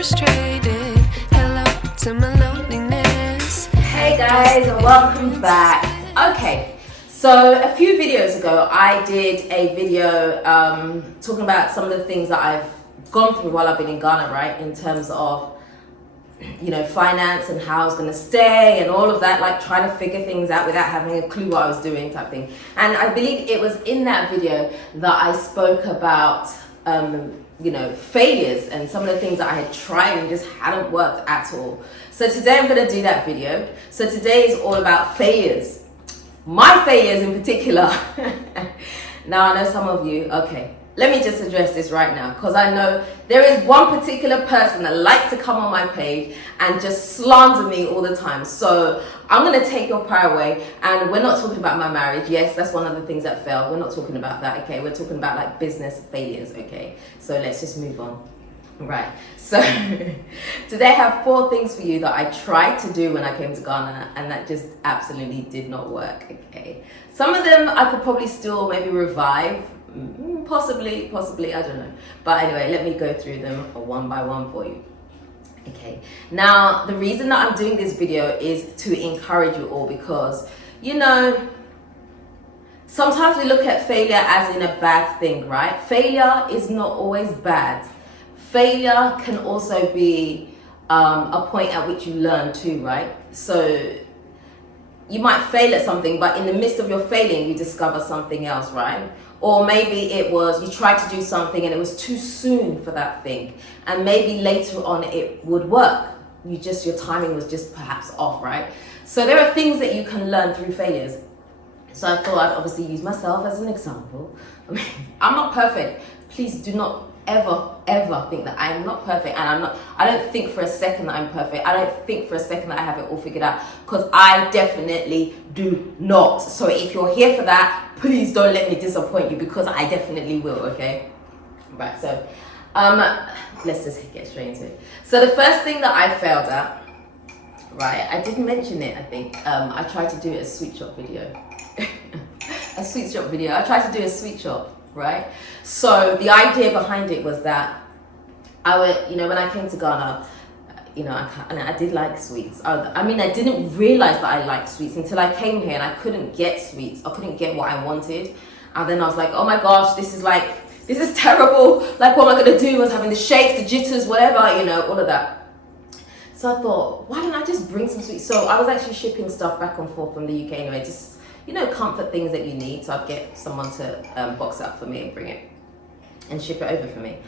frustrated. Hello to my loneliness. Hey guys, welcome back. Okay, so a few videos ago I did a video talking about some of the things that I've gone through while I've been in Ghana, right? In terms of, you know, finance and how I was going to stay and all of that, like trying to figure things out without having a clue what I was doing type thing. And I believe it was in that video that I spoke about, you know, failures and some of the things that I had tried and just hadn't worked at all. So today I'm going to do that video. So today is all about failures. My failures in particular. Now I know some of you, okay, let me just address this right now, because I know there is one particular person that likes to come on my page and just slander me all the time. So I'm going to take your power away, and we're not talking about my marriage. Yes, that's one of the things that failed. We're not talking about that, okay? We're talking about like business failures, okay? So let's just move on. Right, so today I have 4 things for you that I tried to do when I came to Ghana and that just absolutely did not work, okay? Some of them I could probably still maybe revive, possibly, I don't know. But anyway, let me go through them one by one for you. Okay, now the reason that I'm doing this video is to encourage you all, because, you know, sometimes we look at failure as in a bad thing, right? Failure is not always bad. Failure can also be a point at which you learn too, right? So you might fail at something, but in the midst of your failing, you discover something else, right? Or maybe it was, you tried to do something and it was too soon for that thing. And maybe later on it would work. Your timing was just perhaps off, right? So there are things that you can learn through failures. So I thought I'd obviously use myself as an example. I mean, I'm not perfect. Please do not ever think that I am not perfect, and I don't think for a second that I'm perfect. I don't think for a second that I have it all figured out, because I definitely do not. So if you're here for that, please don't let me disappoint you, because I definitely will, okay? Right, so let's just get straight into it. So the first thing that I failed at, right, I didn't mention it, I think. I tried to do a sweet shop video. I tried to do a sweet shop. Right, so the idea behind it was that when I came to Ghana, you know, I did like sweets. I mean, I didn't realize that I liked sweets until I came here and I couldn't get sweets. I couldn't get what I wanted, and then I was like, oh my gosh, this is terrible. Like, what am I gonna do? I was having the shakes, the jitters, whatever, you know, all of that. So I thought, why don't I just bring some sweets? So I was actually shipping stuff back and forth from the UK anyway, just, you know, comfort things that you need. So I'd get someone to box it up for me and bring it and ship it over for me.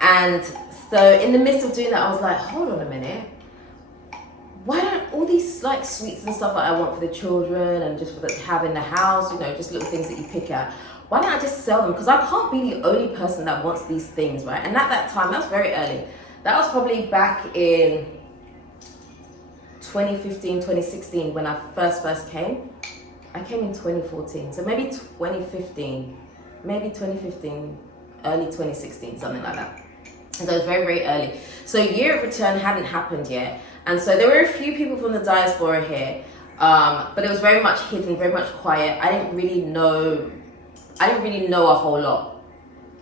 And so in the midst of doing that, I was like, hold on a minute. Why don't all these like sweets and stuff that I want for the children and just for the, to have in the house, you know, just little things that you pick out, why don't I just sell them? Because I can't be the only person that wants these things, right? And at that time, that was very early. That was probably back in 2015, 2016 when I first came. I came in 2014, so maybe 2015, early 2016, something like that. And so it was very, very early. So year of return hadn't happened yet. And so there were a few people from the diaspora here, but it was very much hidden, very much quiet. I didn't really know a whole lot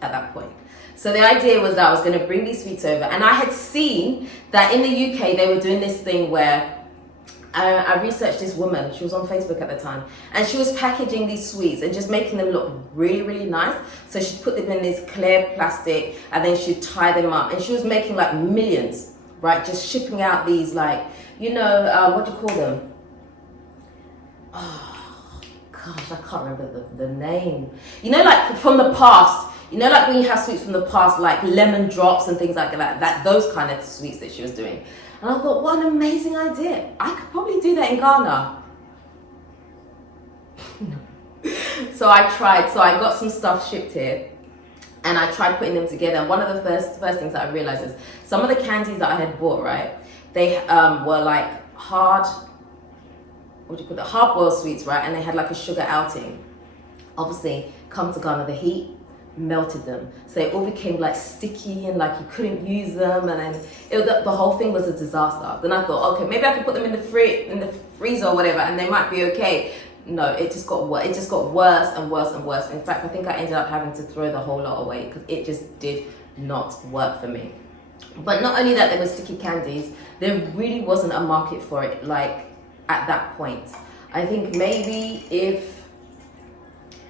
at that point. So the idea was that I was going to bring these sweets over. And I had seen that in the UK, they were doing this thing where I researched this woman. She was on Facebook at the time, and she was packaging these sweets and just making them look really, really nice. So she'd put them in this clear plastic, and then she'd tie them up, and she was making like millions, right? Just shipping out these, like, you know, what do you call them? Oh gosh, I can't remember the name. You know, like from the past. You know, like when you have sweets from the past, like lemon drops and things like that. Those kind of sweets that she was doing. And I thought, what an amazing idea. I could probably do that in Ghana. So I tried. So I got some stuff shipped here and I tried putting them together. And one of the first things that I realized is some of the candies that I had bought, right? They were like hard boiled sweets, right? And they had like a sugar outing. Obviously, come to Ghana, the heat melted them, so they all became like sticky and like you couldn't use them, and then the whole thing was a disaster. Then I thought, okay, maybe I could put them in the freezer or whatever, and they might be okay. No, it just got worse and worse and worse. In fact, I think I ended up having to throw the whole lot away because it just did not work for me. But not only that, there were sticky candies. There really wasn't a market for it, like at that point. I think maybe if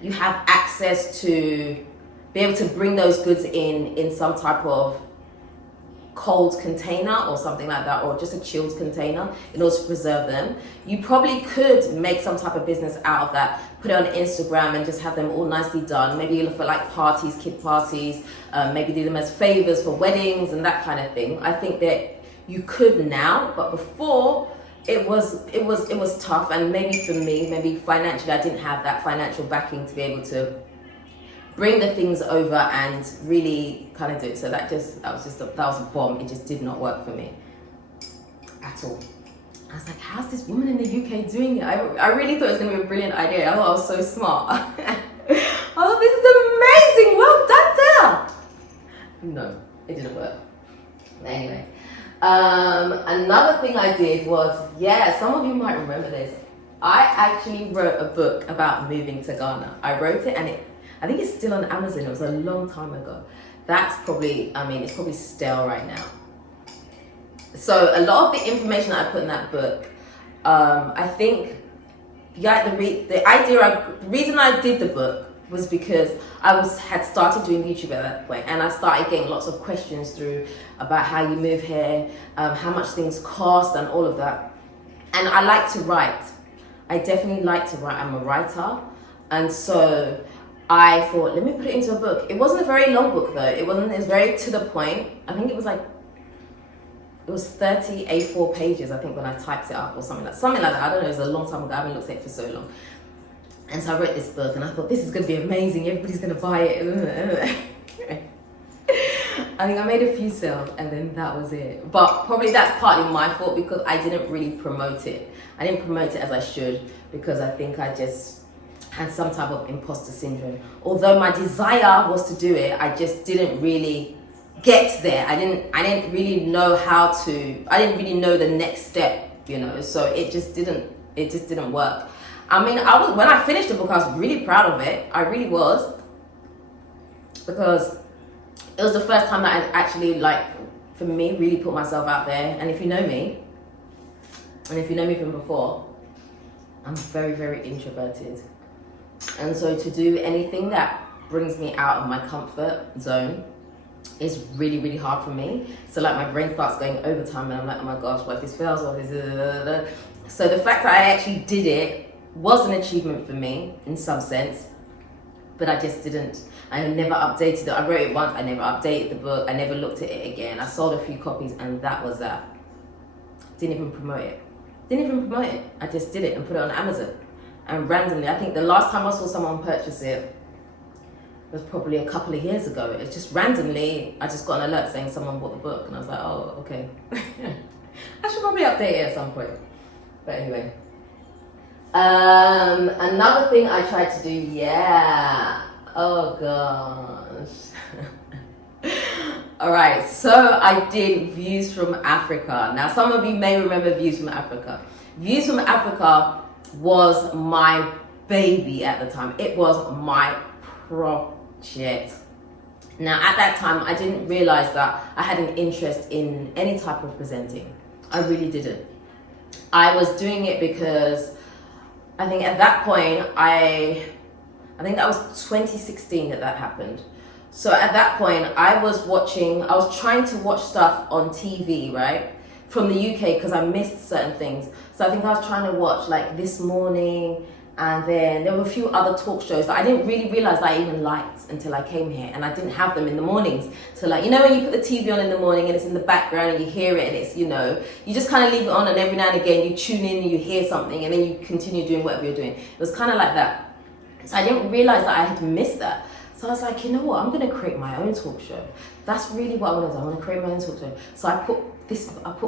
you have access to be able to bring those goods in some type of cold container or something like that, or just a chilled container in order to preserve them, you probably could make some type of business out of that, put it on Instagram and just have them all nicely done. Maybe you look for like parties, kid parties, maybe do them as favors for weddings and that kind of thing. I think that you could now, but before it was tough. And maybe for me, maybe financially, I didn't have that financial backing to be able to bring the things over and really kind of do it. So that was a bomb. It just did not work for me at all. I was like, how's this woman in the UK doing it? I really thought it was going to be a brilliant idea. I thought I was so smart. Oh, this is amazing. Well done, Dela. No, it didn't work. Anyway, another thing I did was, some of you might remember this. I actually wrote a book about moving to Ghana. I wrote it, and I think it's still on Amazon. It was a long time ago. That's probably, it's probably stale right now. So a lot of the information that I put in that book, I think, the reason I did the book was because I had started doing YouTube at that point, and I started getting lots of questions through about how you move here, how much things cost, and all of that. And I like to write. I definitely like to write. I'm a writer, and so I thought, let me put it into a book. It wasn't a very long book though. It was very to the point. I think it was 30 A4 pages, I think, when I typed it up or something like that. I don't know, it was a long time ago. I haven't looked at it for so long. And so I wrote this book, and I thought, this is going to be amazing. Everybody's going to buy it. I think I made a few sales, and then that was it. But probably that's partly my fault, because I didn't really promote it. I didn't promote it as I should, because I think I just had some type of imposter syndrome. Although my desire was to do it, I just didn't really get there. I didn't really know I didn't really know the next step, so it just didn't work. When I finished the book, I was really proud of it. I really was, because it was the first time that I actually, for me, really put myself out there. And if you know me from before, I'm very, very introverted. And so to do anything that brings me out of my comfort zone is really, really hard for me. So my brain starts going overtime, and I'm like, oh my gosh, what if this fails? What if this? So the fact that I actually did it was an achievement for me in some sense, but I just didn't. I never updated it. I wrote it once. I never updated the book. I never looked at it again. I sold a few copies, and that was that. Didn't even promote it. I just did it and put it on Amazon. And randomly, I think the last time I saw someone purchase it was probably a couple of years ago. It's just randomly, I just got an alert saying someone bought the book, and I was like, oh, okay. I should probably update it at some point. But anyway. Another thing I tried to do, oh gosh. All right, so I did Views from Africa. Now, some of you may remember Views from Africa. Views from Africa was my baby at the time. It was my project. Now, at that time, I didn't realize that I had an interest in any type of presenting. I really didn't. I was doing it because I think at that point, I think that was 2016 that happened. So at that point, I was trying to watch stuff on TV, right? From the UK, because I missed certain things. So I think I was trying to watch This Morning, and then there were a few other talk shows that I didn't really realize that I even liked until I came here, and I didn't have them in the mornings. So when you put the TV on in the morning and it's in the background and you hear it, and it's, you just kind of leave it on, and every now and again you tune in and you hear something, and then you continue doing whatever you're doing. It was kind of like that. So I didn't realize that I had missed that. So I was like, you know what, I'm going to create my own talk show. That's really what I want to do. I want to create my own talk show. So I put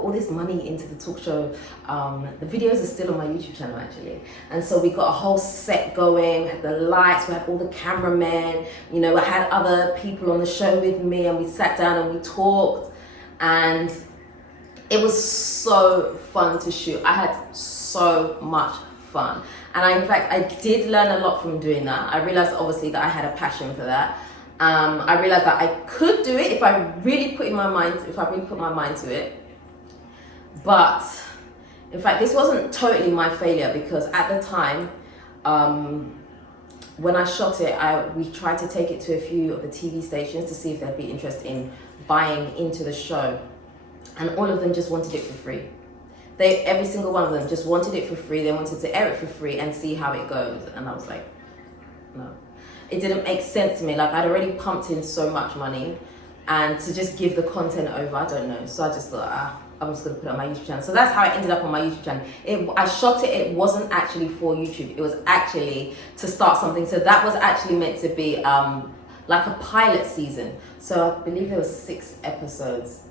all this money into the talk show. The videos are still on my YouTube channel, actually. And so we got a whole set going. We had the lights, we had all the cameramen. I had other people on the show with me, and we sat down and we talked. And it was so fun to shoot. I had so much fun. And in fact, I did learn a lot from doing that. I realized, obviously, that I had a passion for that. I realized that I could do it if I really put my mind to it. But in fact, this wasn't totally my failure, because at the time, when I shot it, we tried to take it to a few of the TV stations to see if they'd be interested in buying into the show, and all of them just wanted it for free. Every single one of them just wanted it for free. They wanted to air it for free and see how it goes. And I was like, no. It didn't make sense to me. Like, I'd already pumped in so much money, and to just give the content over, I don't know. So I just thought, I'm just gonna put it on my YouTube channel. So that's how it ended up on my YouTube channel. I shot it, it wasn't actually for YouTube. It was actually to start something. So that was actually meant to be like a pilot season. So I believe there was 6 episodes.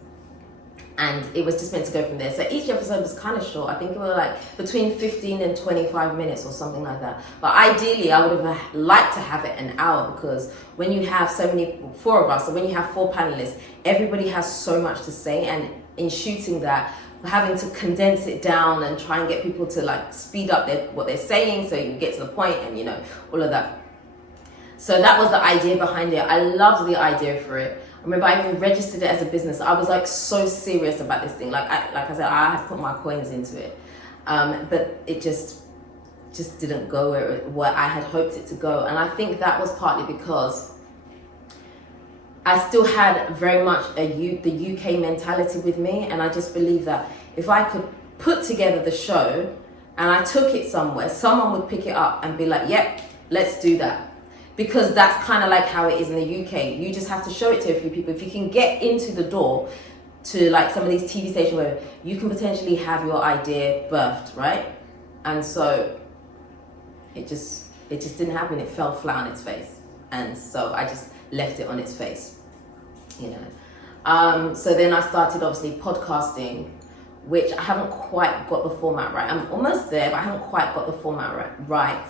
And it was just meant to go from there. So each episode was kind of short. I think it was like between 15 and 25 minutes or something like that. But ideally, I would have liked to have it an hour, because when you have 4 of us, so when you have 4 panelists, everybody has so much to say. And in shooting that, having to condense it down and try and get people to like speed up what they're saying so you can get to the point, and you know, all of that. So that was the idea behind it. I loved the idea for it. I remember I even registered it as a business. I was like so serious about this thing. Like I said, I had put my coins into it, but it just didn't go where I had hoped it to go. And I think that was partly because I still had very much the UK mentality with me, and I just believe that if I could put together the show and I took it somewhere, someone would pick it up and be like, yep, let's do that. Because that's kind of like how it is in the UK. You just have to show it to a few people. If you can get into the door to like some of these TV stations where you can potentially have your idea birthed, right? And so it just didn't happen. It fell flat on its face. And so I just left it on its face, you know. So then I started obviously podcasting, which I haven't quite got the format right. I'm almost there, but I haven't quite got the format right.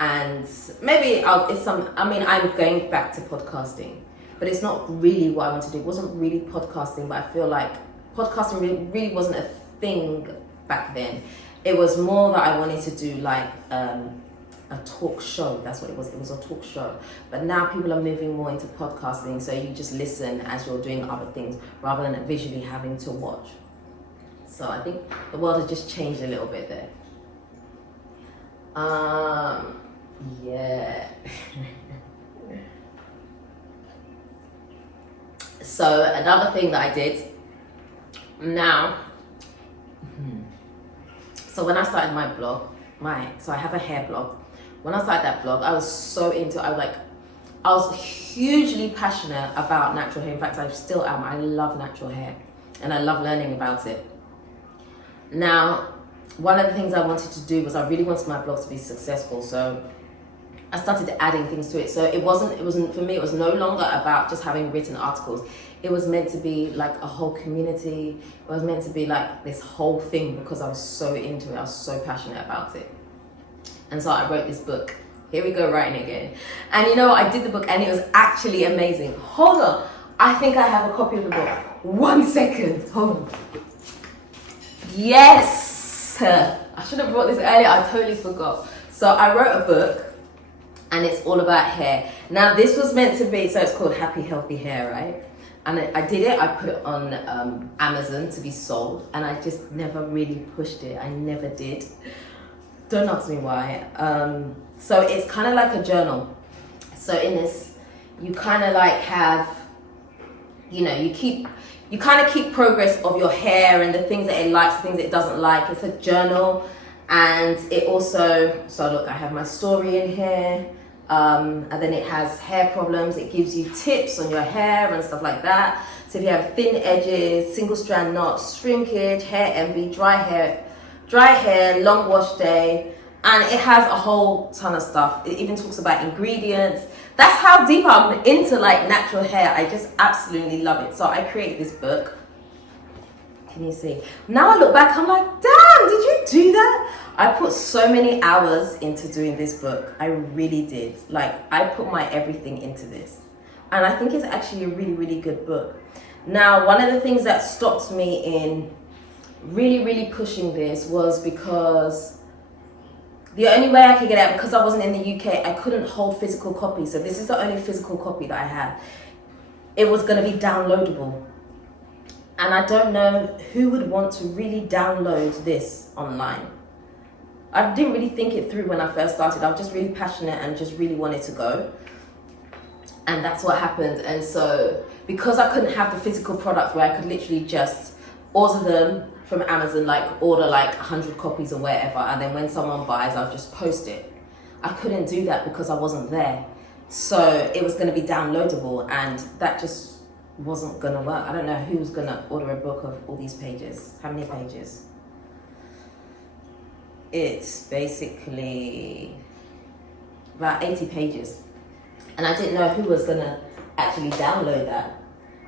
And maybe I'm going back to podcasting, but it's not really what I want to do. It wasn't really podcasting, but I feel like podcasting really wasn't a thing back then. It was more that I wanted to do like a talk show. That's what it was. It was a talk show. But now people are moving more into podcasting, so you just listen as you're doing other things rather than visually having to watch. So I think the world has just changed a little bit there. Yeah. So another thing that I did now, so when I started my blog, so I have a hair blog. When I started that blog, I was so into it. I was hugely passionate about natural hair. In fact, I still am. I love natural hair and I love learning about it. Now, one of the things I wanted to do was I really wanted my blog to be successful. So I started adding things to it. So it wasn't for me, it was no longer about just having written articles. It was meant to be like a whole community. It was meant to be like this whole thing because I was so into it. I was so passionate about it. And so I wrote this book. Here we go, writing again. And you know what? I did the book and it was actually amazing. Hold on. I think I have a copy of the book. 1 second. Hold on. Yes. I should have brought this earlier. I totally forgot. So I wrote a book and it's all about hair. Now this was meant to be, so it's called Happy Healthy Hair, right? And I did it. I put it on Amazon to be sold and I just never really pushed it. I never did. Don't ask me why. So it's kind of like a journal. So in this, you kind of like have, you know, you kind of keep progress of your hair and the things that it likes, the things it doesn't like. It's a journal. And it also, so look, I have my story in here. And then it has hair problems. It gives you tips on your hair and stuff like that. So if you have thin edges, single strand knots, shrinkage, hair envy, dry hair, long wash day, and it has a whole ton of stuff. It even talks about ingredients. That's how deep I'm into like natural hair. I just absolutely love it. So I created this book. Can you see? Now I look back, I'm like, damn, did you do that? I put so many hours into doing this book. I really did. Like, I put my everything into this. And I think it's actually a really, really good book. Now, one of the things that stopped me in really, really pushing this was because The only way I could get it, because I wasn't in the UK, I couldn't hold physical copies. So this is the only physical copy that I had. It was going to be downloadable. And I don't know who would want to really download this online. I didn't really think it through when I first started. I was just really passionate and just really wanted to go. And that's what happened. And so because I couldn't have the physical product where I could literally just order them from Amazon, like order like 100 copies or whatever, and then when someone buys, I'll just post it. I couldn't do that because I wasn't there. So it was going to be downloadable, and that just wasn't going to work. I don't know who's going to order a book of all these pages. How many pages? It's basically about 80 pages. And I didn't know who was going to actually download that.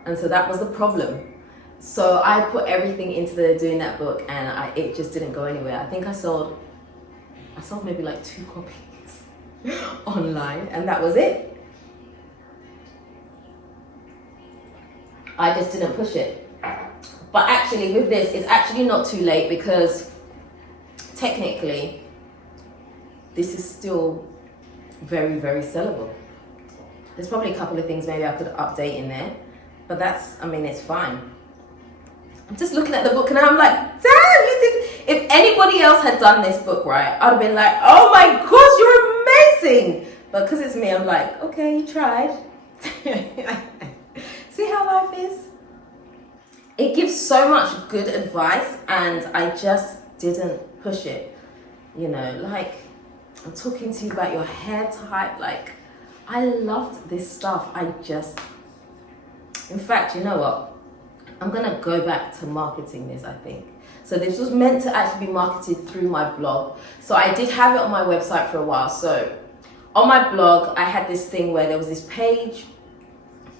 And so that was the problem. So I put everything into doing that book, and it just didn't go anywhere. I think I sold maybe like 2 copies online, and that was it. I just didn't push it. But actually with this, it's actually not too late, because technically this is still very, very sellable. There's probably a couple of things maybe I could update in there, but it's fine. I'm just looking at the book and I'm like, damn, you did. If anybody else had done this book, right, I'd have been like, oh my gosh, you're amazing. But because it's me, I'm like, okay, you tried. See how life is? It gives so much good advice, and I just didn't push it. You know, like, I'm talking to you about your hair type. Like, I loved this stuff. In fact, you know what? I'm gonna go back to marketing this, I think. So this was meant to actually be marketed through my blog. So I did have it on my website for a while. So on my blog, I had this thing where there was this page,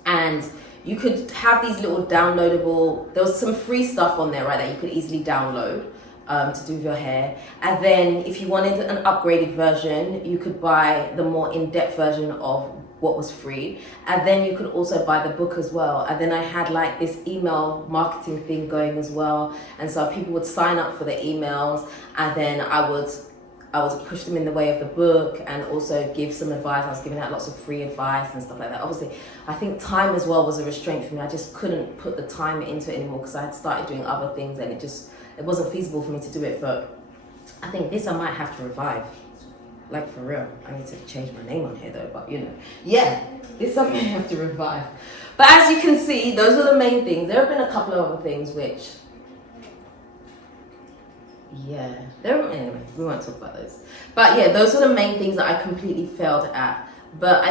and you could have these little downloadable, there was some free stuff on there, right, that you could easily download to do with your hair. And then if you wanted an upgraded version, you could buy the more in-depth version of what was free, and then you could also buy the book as well. And then I had like this email marketing thing going as well, and so people would sign up for the emails, and then I would push them in the way of the book, and also give some advice. I was giving out lots of free advice and stuff like that. Obviously, I think time as well was a restraint for me. I just couldn't put the time into it anymore, because I had started doing other things, and it wasn't feasible for me to do it. But I think this I might have to revive. Like, for real. I need to change my name on here though, but you know. Yeah, it's something I have to revive. But as you can see, those were the main things. There have been a couple of other things which, anyway, we won't talk about those. But yeah, those were the main things that I completely failed at. But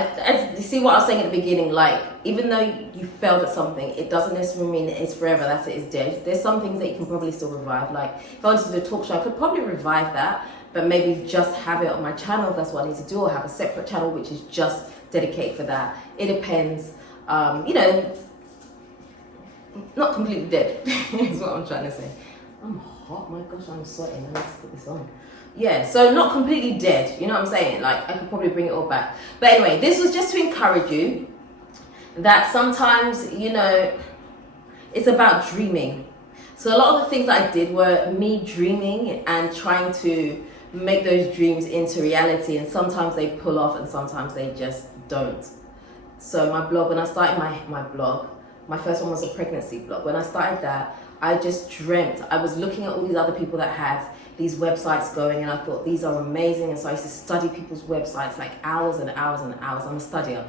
you see what I was saying at the beginning, like, even though you failed at something, it doesn't necessarily mean it's forever, that's it's dead. There's some things that you can probably still revive. Like, if I wanted to do a talk show, I could probably revive that, but maybe just have it on my channel if that's what I need to do, or have a separate channel which is just dedicated for that. It depends. Not completely dead is what I'm trying to say. I'm hot, my gosh, I'm sweating. I need to put this on. Yeah, so not completely dead, you know what I'm saying? Like, I could probably bring it all back. But anyway, this was just to encourage you that sometimes, you know, it's about dreaming. So a lot of the things that I did were me dreaming and trying to make those dreams into reality, and sometimes they pull off and sometimes they just don't. So my blog, when I started my blog, my first one was a pregnancy blog. When I started that, I just dreamt. I was looking at all these other people that had these websites going, and I thought, these are amazing. And so I used to study people's websites like hours and hours and hours. I'm a studier.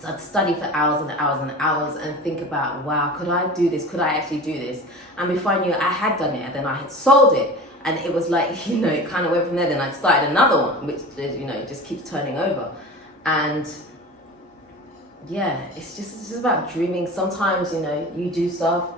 So I'd study for hours and hours and hours and think about, wow, could I do this? Could I actually do this? And before I knew it, I had done it, and then I had sold it. And it was like, you know, it kind of went from there. Then I started another one, which, you know, just keeps turning over. And yeah, it's just about dreaming. Sometimes, you know, you do stuff,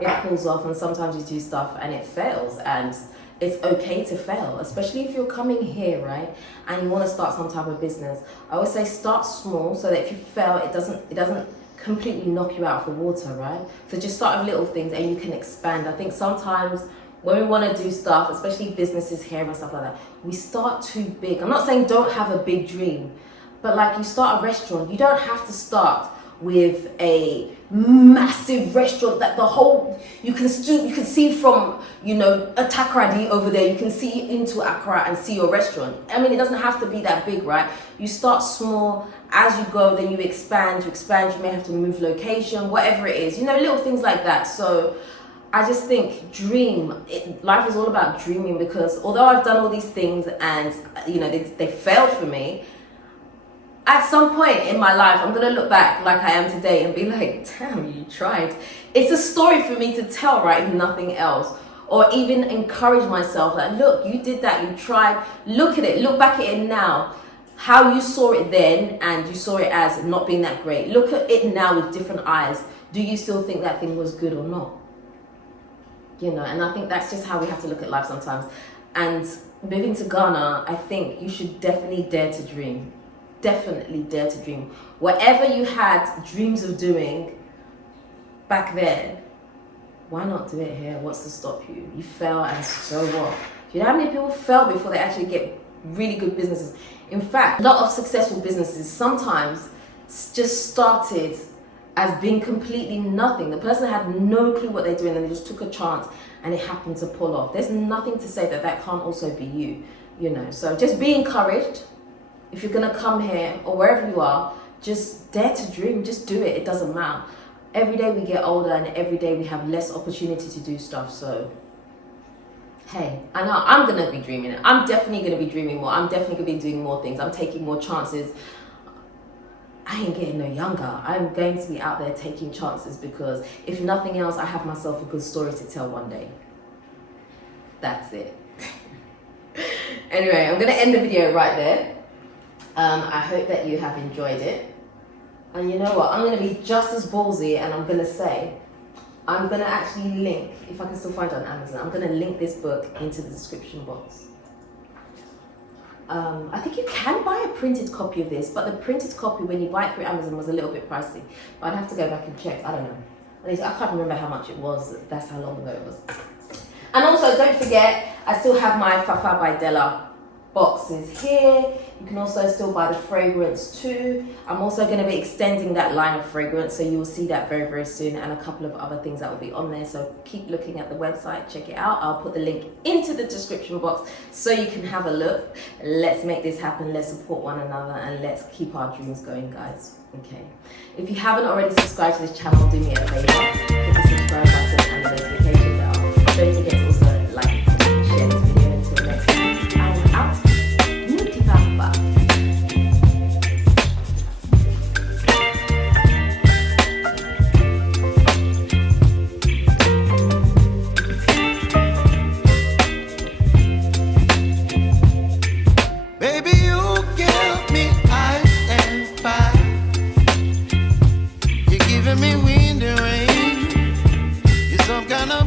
it pulls off, and sometimes you do stuff and it fails. And it's okay to fail, especially if you're coming here, right, and you want to start some type of business. I always say start small, so that if you fail, it doesn't completely knock you out of the water, right? So just start with little things and you can expand. I think sometimes when we want to do stuff, especially businesses here and stuff like that, we start too big. I'm not saying don't have a big dream, but like, you start a restaurant, you don't have to start with a massive restaurant that the whole you can see from, you know, a Takoradi over there, you can see into Accra and see your restaurant. I mean, it doesn't have to be that big, right? You start small, as you go, then you expand, you may have to move location, whatever it is, you know, little things like that. So I just think life is all about dreaming, because although I've done all these things and, you know, they failed for me, at some point in my life, I'm going to look back like I am today and be like, damn, you tried. It's a story for me to tell, right? If nothing else. Or even encourage myself, like, look, you did that, you tried. Look at it, look back at it now. How you saw it then, and you saw it as not being that great. Look at it now with different eyes. Do you still think that thing was good or not? You know, and I think that's just how we have to look at life sometimes. And moving to Ghana, I think you should definitely dare to dream. Definitely dare to dream. Whatever you had dreams of doing back then, why not do it here? What's to stop you? You fail, and so what? Do you know how many people fail before they actually get really good businesses? In fact, a lot of successful businesses sometimes just started as being completely nothing. The person had no clue what they're doing, and they just took a chance and it happened to pull off. There's nothing to say that that can't also be you, you know. So just be encouraged. If you're gonna come here or wherever you are, just dare to dream, just do it, it doesn't matter. Every day we get older, and every day we have less opportunity to do stuff, so hey, I know I'm gonna be dreaming. I'm definitely gonna be dreaming more. I'm definitely gonna be doing more things. I'm taking more chances. I ain't getting no younger. I'm going to be out there taking chances, because if nothing else, I have myself a good story to tell one day. That's it. Anyway, I'm gonna end the video right there. I hope that you have enjoyed it. And you know what? I'm going to be just as ballsy, and I'm going to say, I'm going to actually link, if I can still find it on Amazon, I'm going to link this book into the description box. I think you can buy a printed copy of this, but the printed copy, when you buy it through Amazon, was a little bit pricey. But I'd have to go back and check. I don't know. I can't remember how much it was. That's how long ago it was. And also, don't forget, I still have my Fafa by Dela boxes here. You can also still buy the fragrance too. I'm also going to be extending that line of fragrance, so you'll see that very, very soon, and a couple of other things that will be on there. So keep looking at the website, check it out. I'll put the link into the description box so you can have a look. Let's make this happen. Let's support one another, and let's keep our dreams going, guys. Okay, if you haven't already subscribed to this channel, do me a favor, hit the subscribe button and the notification bell. Don't forget to also like, comment, share this video. Until next time, I'm out. Baby, you give me ice and fire. You're giving me wind and rain. You're some kind of